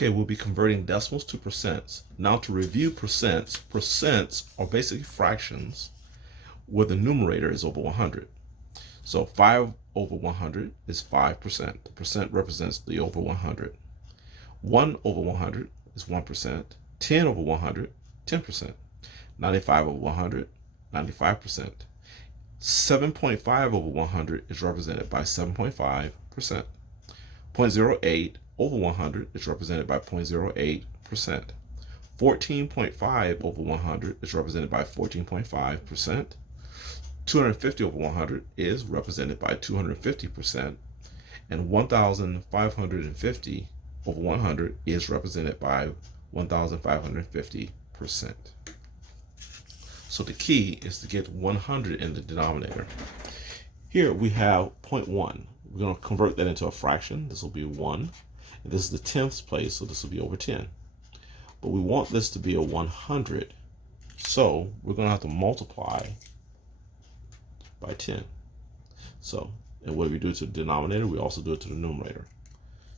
Okay, we'll be converting decimals to percents. Now to review percents, percents are basically fractions where the numerator is over 100. So 5 over 100 is 5%. The percent represents the over 100. 1 over 100 is 1%. 10 over 100, 10%. 95 over 100, 95%. 7.5 over 100 is represented by 7.5%. 0.08 over 100 is represented by 0.08%. 14.5 over 100 is represented by 14.5%. 250 over 100 is represented by 250%. And 1,550 over 100 is represented by 1,550%. So the key is to get 100 in the denominator. Here we have 0.1. We're going to convert that into a fraction. This will be 1. And this is the 10th place, so this will be over 10. But we want this to be a 100. So we're going to have to multiply by 10. So, and what do we do to the denominator? We also do it to the numerator.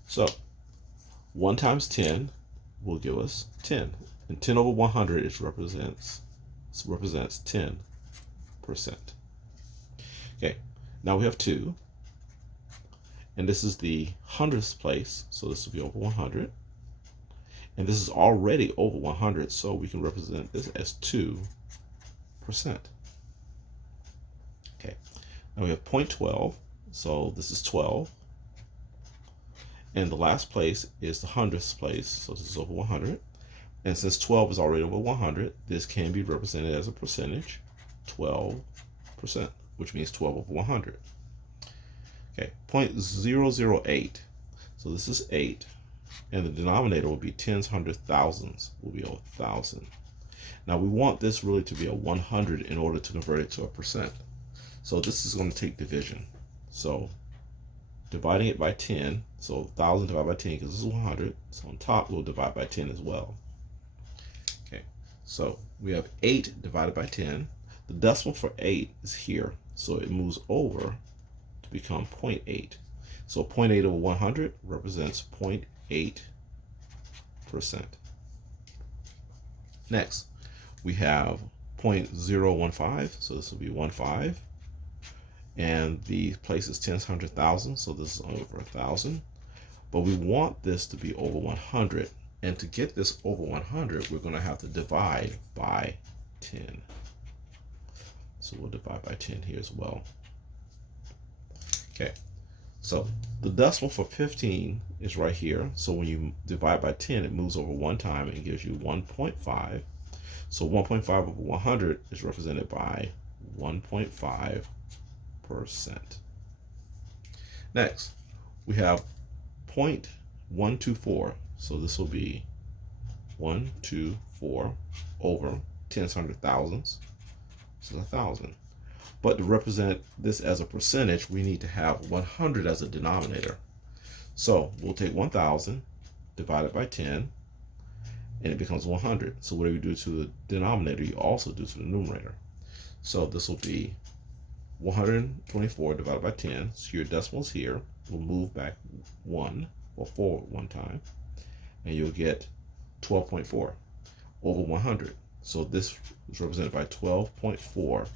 So 1 times 10 will give us 10. And 10 over 100 represents 10%. Okay, now we have 2. And this is the 100th place, so this will be over 100. And this is already over 100, so we can represent this as 2%. Okay, now we have 0.12, so this is 12. And the last place is the 100th place, so this is over 100. And since 12 is already over 100, this can be represented as a percentage, 12%, which means 12 over 100. Okay, 0.008. So this is 8. And the denominator will be tens, hundreds, thousands, will be 1,000. Now we want this really to be a 100 in order to convert it to a percent. So this is going to take division. So dividing it by 10, so 1,000 divided by 10, because this is 100. So on top, we'll divide by 10 as well. Okay, so we have 8 divided by 10. The decimal for 8 is here, so it moves over to become 0.8. So 0.8 over 100 represents 0.8%. Next, we have 0.015, so this will be 15. And the place is tens, hundred, thousand, so this is over 1,000. But we want this to be over 100. And to get this over 100, we're going to have to divide by 10. So we'll divide by 10 here as well. Okay, so the decimal for 15 is right here. So when you divide by 10, it moves over one time and gives you 1.5. So 1.5 over 100 is represented by 1.5%. Next, we have 0.124. So this will be 124 over tens, hundred, thousands. So 1,000. But to represent this as a percentage, we need to have 100 as a denominator. So we'll take 1,000 divided by 10, and it becomes 100. So whatever you do to the denominator, you also do to the numerator. So this will be 124 divided by 10. So your decimals here will move back 1 or forward one time, and you'll get 12.4 over 100. So this is represented by 12.4%.